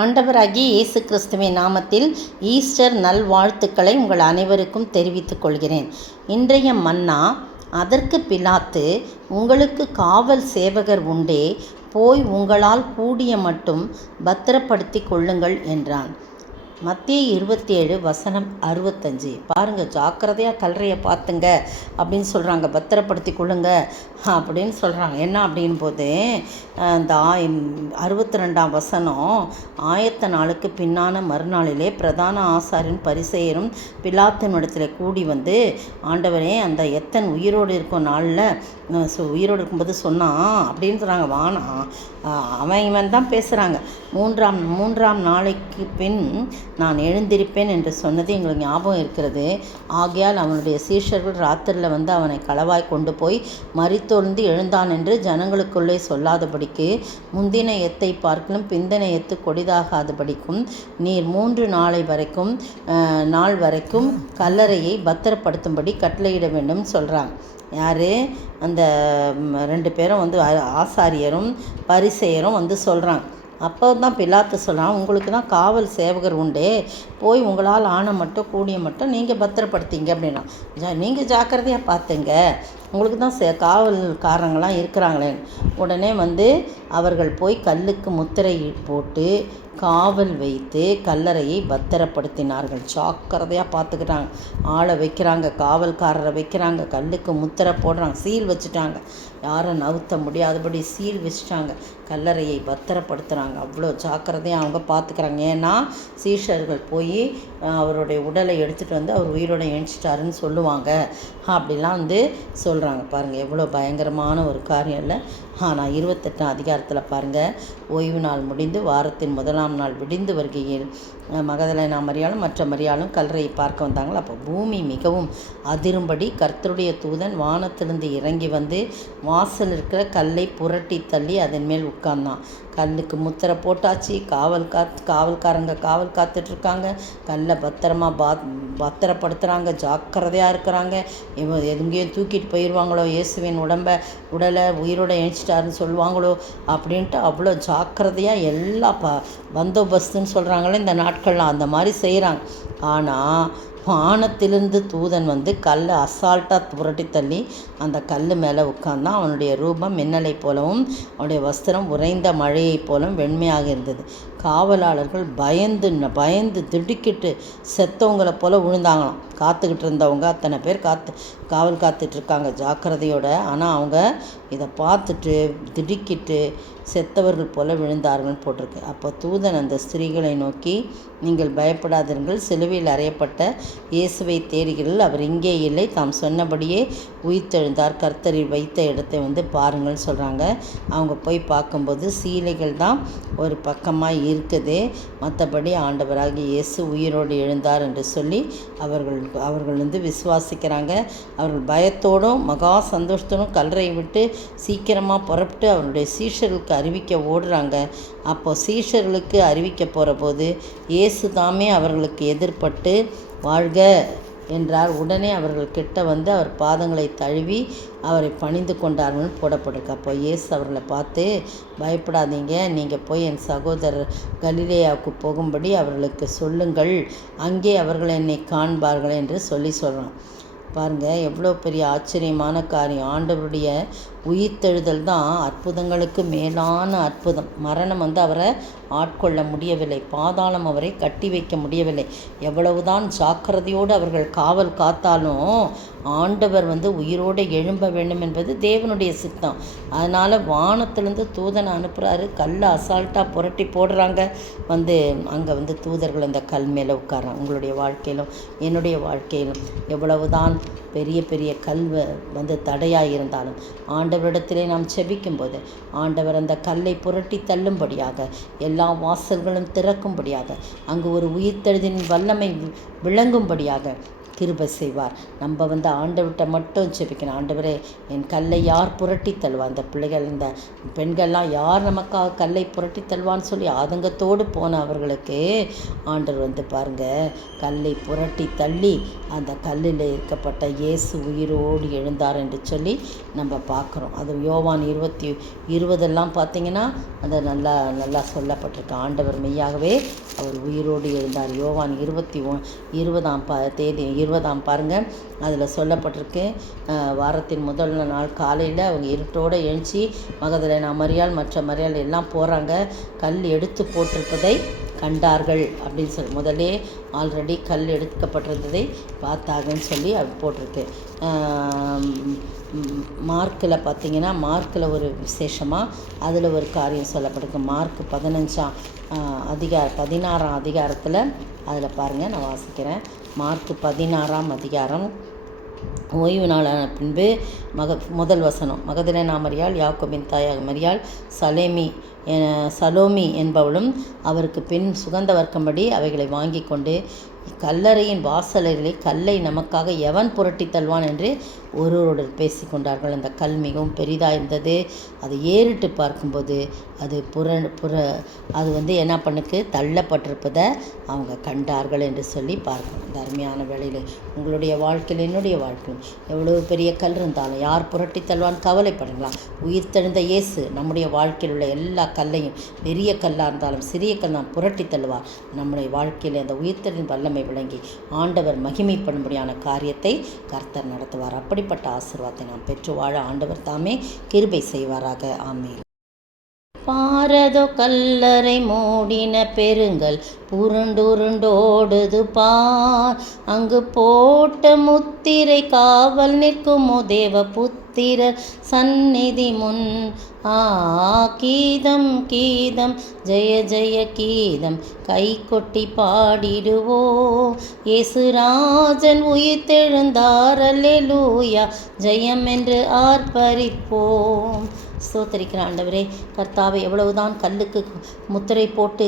ஆண்டவராகிய இயேசு கிறிஸ்துவின் நாமத்தில் ஈஸ்டர் நல்வாழ்த்துக்களை உங்கள் அனைவருக்கும் தெரிவித்துக் கொள்கிறேன். இன்றைய மன்னா, அதற்கு பிலாத்து, உங்களுக்கு காவல் சேவகர் உண்டே, போய் உங்களால் கூடிய மட்டும் பத்திரப்படுத்தி கொள்ளுங்கள் என்றான். மத்தேயு 27:65. பாருங்கள், ஜாக்கிரதையாக கல்லறையை பார்த்துங்க அப்படின்னு சொல்கிறாங்க. பத்திரப்படுத்தி கொள்ளுங்க அப்படின்னு சொல்கிறாங்க. என்ன அப்படின் போது இந்த 62ஆம் வசனம், ஆயத்த நாளுக்கு பின்னான மறுநாளிலே பிரதான ஆசாரின் பரிசேயரும் பிலாத்தினிடத்தில் கூடி வந்து, ஆண்டவரே, அந்த எத்தன் உயிரோடு இருக்கும் நாளில் உயிரோடு இருக்கும்போது சொன்னான் அப்படின்னு சொல்கிறாங்க. வானா இவன் தான் பேசுகிறாங்க. மூன்றாம் நாளைக்கு பின் நான் எழுந்திருப்பேன் என்று சொன்னது எங்களுக்கு ஞாபகம் இருக்கிறது. ஆகையால் அவனுடைய சீஷர்கள் ராத்திரியில் வந்து அவனை களவாய் கொண்டு போய் மரித்தொழுந்து எழுந்தான் என்று ஜனங்களுக்குள்ளே சொல்லாதபடிக்கு, முந்தின எத்தை பார்க்கலும் பிந்தின எத்து கொடிதாகாதபடிக்கும் நீர் 3 நாள் வரைக்கும் கல்லறையை பத்திரப்படுத்தும்படி கட்டளையிட வேண்டும் சொல்கிறாங்க. யார்? அந்த 2 பேரும் வந்து ஆசாரியரும் பரிசேயரும் வந்து சொல்கிறாங்க. அப்போ தான் பிலாத்து சொல்கிறான், உங்களுக்கு தான் காவல் சேவகர் உண்டே, போய் உங்களால் ஆன மட்டும் கூடிய மட்டும் நீங்கள் பத்திரப்படுத்திங்க அப்படின்னா. நீங்கள் ஜாக்கிரதையாக பார்த்துங்க, உங்களுக்கு தான் காவல்காரங்களாம் இருக்கிறாங்களே. உடனே வந்து அவர்கள் போய் கல்லுக்கு முத்திரை போட்டு காவல் வைத்து கல்லறையை பத்திரப்படுத்தினார்கள். ஜாக்கிரதையாக பார்த்துக்கிட்டாங்க. ஆளை வைக்கிறாங்க, காவல்காரரை வைக்கிறாங்க, கல்லுக்கு முத்திரை போடுறாங்க, சீல் வச்சுட்டாங்க. யாரும் நவுத்த முடியாதபடி சீல் வச்சுட்டாங்க. கல்லறையை பத்திரப்படுத்துகிறாங்க. அவ்வளோ ஜாக்கிரதையாக அவங்க பார்த்துக்கிறாங்க. ஏன்னா சீஷர்கள் போய் அவருடைய உடலை எடுத்துகிட்டு வந்து அவர் உயிரோட எழுச்சிட்டாருன்னு சொல்லுவாங்க அப்படிலாம் வந்து சொல்கிறாங்க. பாருங்கள், எவ்வளோ பயங்கரமான ஒரு காரியம் இல்லை. ஆனால் 28ஆம் அதிகாரத்தில் பாருங்கள், ஓய்வு நாள் முடிந்து வாரத்தின் 1ஆம் நாள் விடிந்து வருகையில் மகதலேனா மரியாளும் மற்ற மரியாளும் கல்லறையை பார்க்க வந்தாங்கள். அப்போ பூமி மிகவும் அதிரும்படி கர்த்தருடைய தூதன் வானத்திலிருந்து இறங்கி வந்து வாசல் இருக்கிற கல்லை புரட்டி தள்ளி அதன் மேல் உட்கார்ந்தான். கல்லுக்கு முத்திரை போட்டாச்சு. காவல்காரங்க காவல் காத்துட்ருக்காங்க. கல்லை பத்திரப்படுத்துகிறாங்க. ஜாக்கிரதையாக இருக்கிறாங்க. எங்கேயும் தூக்கிட்டு போயிடுவாங்களோ, இயேசுவின் உடலை உயிரோடு எழுச்சிட்டாருன்னு சொல்லுவாங்களோ அப்படின்ட்டு அவ்வளோ ஜாக்கிரதையாக எல்லா பந்தோபஸ்துன்னு சொல்கிறாங்களே இந்த நாட்கள்லாம், அந்த மாதிரி செய்கிறாங்க. ஆனால் வானத்திலிருந்து தூதன் வந்து கல்லை அசால்ட்டாக புரட்டி தள்ளி அந்த கல் மேலே உட்கார்ந்தான். அவனுடைய ரூபம் மின்னலை போலவும் அவனுடைய வஸ்திரம் உறைந்த மழையைப் போலவும் வெண்மையாக இருந்தது. காவலாளர்கள் பயந்து திடுக்கிட்டு செத்தவங்களை போல் விழுந்தாங்களாம். காத்துக்கிட்டு இருந்தவங்க அத்தனை பேர் காவல் காத்துட்ருக்காங்க ஜாக்கிரதையோட. ஆனால் அவங்க இதை பார்த்துட்டு திடுக்கிட்டு செத்தவர்கள் போல விழுந்தார்கள்னு போட்டிருக்கு. அப்போ தூதன் அந்த ஸ்திரீகளை நோக்கி, நீங்கள் பயப்படாதீர்கள், சிலுவையில் அறையப்பட்ட இயேசுவை தேடுகிறீர்கள், அவர் இங்கே இல்லை, தாம் சொன்னபடியே உயிர்த்தெழுந்தார், கர்த்தரில் வைத்த இடத்தை வந்து பாருங்கள்னு சொல்கிறாங்க. அவங்க போய் பார்க்கும்போது சீலைகள் தான் ஒரு பக்கமாக இருக்குது, மற்றபடி ஆண்டவராகிய இயேசு உயிரோடு எழுந்தார் என்று சொல்லி அவர்கள் வந்து விசுவாசிக்கிறாங்க. அவர்கள் பயத்தோடும் மகா சந்தோஷத்தோடும் கல்லறையை விட்டு சீக்கிரமாக புறப்பட்டு அவருடைய சீஷர்களுக்கு அறிவிக்க ஓடுறாங்க. அப்போ சீஷர்களுக்கு அறிவிக்க போகிற போது இயேசு தாமே அவர்களுக்கு எதிர்பட்டு வாழ்க என்றார். உடனே அவர்கள் கிட்ட வந்து அவர் பாதங்களை தழுவி அவரை பணிந்து கொண்டார்கள் போடப்பட்டிருக்கு. அப்போ இயேசு அவர்களை பார்த்து, பயப்படாதீங்க, நீங்கள் போய் என் சகோதரர் கலிலேயாவுக்கு போகும்படி அவர்களுக்கு சொல்லுங்கள், அங்கே அவர்கள் என்னை காண்பார்கள் என்று சொல்கிறான். பாருங்கள், எவ்வளோ பெரிய ஆச்சரியமான காரியம். ஆண்டவருடைய உயிர்த்தெழுதல் தான் அற்புதங்களுக்கு மேலான அற்புதம். மரணம் வந்து அவரை ஆட்கொள்ள முடியவில்லை, பாதாளம் அவரை கட்டி வைக்க முடியவில்லை. எவ்வளவுதான் ஜாக்கிரதையோடு அவர்கள் காவல் காத்தாலும் ஆண்டவர் வந்து உயிரோடு எழும்ப வேண்டும் என்பது தேவனுடைய சித்தம். அதனால் வானத்திலேருந்து தூதனை அனுப்புகிறாரு. கல்லை அசால்ட்டாக புரட்டி போடுறாங்க. வந்து அங்கே வந்து தூதர்கள் அந்த கல் மேலே உட்காராங்க. உங்களுடைய வாழ்க்கையிலும் என்னுடைய வாழ்க்கையிலும் எவ்வளவுதான் பெரிய பெரிய கல் வந்து தடையாக இருந்தாலும் ஆண்டவரிடத்திலே நாம் செபிக்கும்போது ஆண்டவர் அந்த கல்லை புரட்டி தள்ளும்படியாக, எல்லா வாசல்களும் திறக்கும்படியாக, அங்கு ஒரு உயிர்த்தெழுதின் வல்லமை விளங்கும்படியாக கிருபை செய்வார். நம்ம ஆண்டவர்கிட்ட மட்டும் ஜெபிக்கணும். ஆண்டவரே, என் கல்லை யார் புரட்டி தள்ளுவா? அந்த பிள்ளைகள், இந்த பெண்கள்லாம் யார் நமக்காக கல்லை புரட்டி தள்ளுவான்னு சொல்லி ஆதங்கத்தோடு போன அவர்களுக்கு ஆண்டவர் பாருங்கள், கல்லை புரட்டி தள்ளி அந்த கல்லில் இருக்கப்பட்ட இயேசு உயிரோடு எழுந்தார் என்று சொல்லி நம்ம பார்க்குறோம். அது யோவான் 20:20 பார்த்திங்கன்னா அது நல்லா சொல்லப்பட்டிருக்கு. ஆண்டவர் மெய்யாகவே அவர் உயிரோடு எழுந்தார். யோவான் 20 பாருங்கள், அதில் சொல்லப்பட்டிருக்கு. வாரத்தின் முதல் நாள் காலையில் அவங்க இருட்டோடு எழுச்சி மகதலேனா மரியாள் மற்ற மரியாள் எல்லாம் போகிறாங்க. கல் எடுத்து போட்டிருப்பதை கண்டார்கள் அப்படின்னு சொல்லி முதலே ஆல்ரெடி கல் எடுக்கப்பட்டிருந்ததை பார்த்தாங்கன்னு சொல்லி அது போட்டிருக்கு. மார்க்கில் பார்த்திங்கன்னா, மார்க்கில் ஒரு விசேஷமாக அதில் ஒரு காரியம் சொல்லப்பட்டிருக்கு. மார்க் 16ஆம் அதிகாரத்தில் அதில் பாருங்கள், நான் வாசிக்கிறேன். மார்க் 16ஆம் அதிகாரம், ஓய்வு நாளான பின்பு முதல் வசனம். மகதலேனா மரியாள், யாக்கோபின் தாயாக மரியாள், சலோமி என்பவளும் அவருக்கு பின் சுகந்த வர்க்கம்படி அவைகளை வாங்கி கொண்டு கல்லறையின் வாசலர்களை கல்லை நமக்காக எவன் புரட்டி தள்ளுவான் என்று ஒருவரோடு பேசி கொண்டார்கள். அந்த கல் மிகவும் பெரிதாக இருந்தது. அதை ஏறிட்டு பார்க்கும்போது அது அது என்ன பண்ணுக்கு தள்ளப்பட்டிருப்பதை அவங்க கண்டார்கள் என்று சொல்லி பார்க்கணும். இந்த அருமையான வேளையில் உங்களுடைய வாழ்க்கையில், என்னுடைய வாழ்க்கையில் எவ்வளோ பெரிய கல் இருந்தாலும் யார் புரட்டி தள்ளுவான்னு கவலைப்படுங்களா? உயிர்த்தெழுந்த இயேசு நம்முடைய வாழ்க்கையில் உள்ள எல்லா கல்லையும், பெரிய கல்லாக இருந்தாலும் சிறிய கல்லாக புரட்டி தள்ளுவார். நம்முடைய வாழ்க்கையில் அந்த உயிர்த்தெழுந்த வல்லமை விளங்கி ஆண்டவர் மகிமைப்படும்படியான காரியத்தை கர்த்தர் நடத்துவார். அப்படிப்பட்ட ஆசீர்வாதத்தை நாம் பெற்று வாழ ஆண்டவர் தாமே கிருபை செய்வாராக. ஆமென். பாரதோ கல்லறை மூடின பெருங்கல் புருண்டுருண்டோடுது பார், அங்கு போட்ட முத்திரை காவல் நிற்குமோ தேவ புத்திரர் சந்நிதி முன். கீதம் கீதம் ஜெய ஜெய கீதம் கை கொட்டி பாடிடுவோம். இயேசுராஜன் உயிர்த்தெழுந்தார், அல்லேலூயா ஜெயம் என்று ஆர்ப்பரிப்போம். ஸ்தோத்திரிக்கிற ஆண்டவரே, கர்த்தாவை எவ்வளவுதான் கல்லுக்கு முத்திரை போட்டு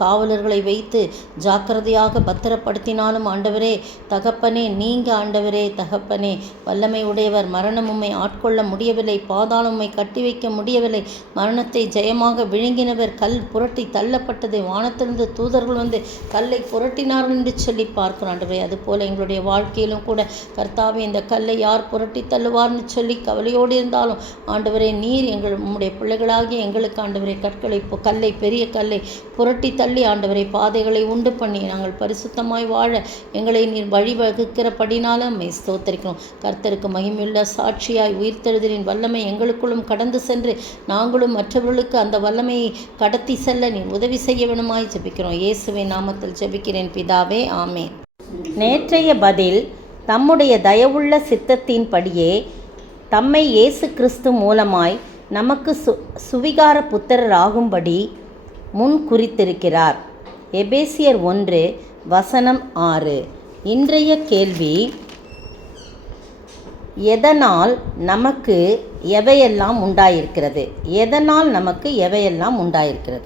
காவலர்களை வைத்து ஜாக்கிரதையாக பத்திரப்படுத்தினாலும் ஆண்டவரே தகப்பனே, நீங்கள் ஆண்டவரே தகப்பனே வல்லமை உடையவர். மரணம் உம்மை ஆட்கொள்ள முடியவில்லை, பாதாளம் உம்மை கட்டி வைக்க முடியவில்லை. மரணத்தை ஜெயமாக விழுங்கினவர். கல் புரட்டி தள்ளப்பட்டது. வானத்திலிருந்து தூதர்கள் கல்லை புரட்டினார்கள் என்று சொல்லி பார்க்கிறோம் ஆண்டவரே. அதுபோல் எங்களுடைய வாழ்க்கையிலும் கூட கர்த்தாவை இந்த கல்லை யார் புரட்டி தள்ளுவார்னு சொல்லி கவலையோடு இருந்தாலும் ஆண்டவரே, நீர் உம்முடைய பிள்ளைகளாகிய எங்களுக்கு ஆண்டவரை கல்லை பெரிய கல்லை புரட்டி தள்ளி ஆண்டவரை பாதைகளை உண்டு பண்ணி நாங்கள் பரிசுத்தமாய் வாழ எங்களை நீர் வழிவகுக்கிறபடினாலும் ஸ்தோத்திரிக்கிறோம். கர்த்தருக்கு மகிமையுள்ள சாட்சியாய் உயிர்த்தெழுதலின் வல்லமை எங்களுக்குள்ளும் கடந்து சென்று நாங்களும் மற்றவர்களுக்கு அந்த வல்லமையை கடத்தி செல்ல நீர் உதவி செய்ய வேணுமாய் ஜெபிக்கிறோம். இயேசுவின் நாமத்தில் ஜெபிக்கிறேன் பிதாவே, ஆமென். நேற்றைய பதில், தம்முடைய தயவுள்ள சித்தத்தின்படியே தம்மை இயேசு கிறிஸ்து மூலமாய் நமக்கு சுவிகார புத்திரராகும்படி முன் குறித்திருக்கிறார். எபேசியர் 1:6. இன்றைய கேள்வி, எதனால் நமக்கு எவையெல்லாம் உண்டாயிருக்கிறது? எதனால் நமக்கு எவையெல்லாம் உண்டாயிருக்கிறது?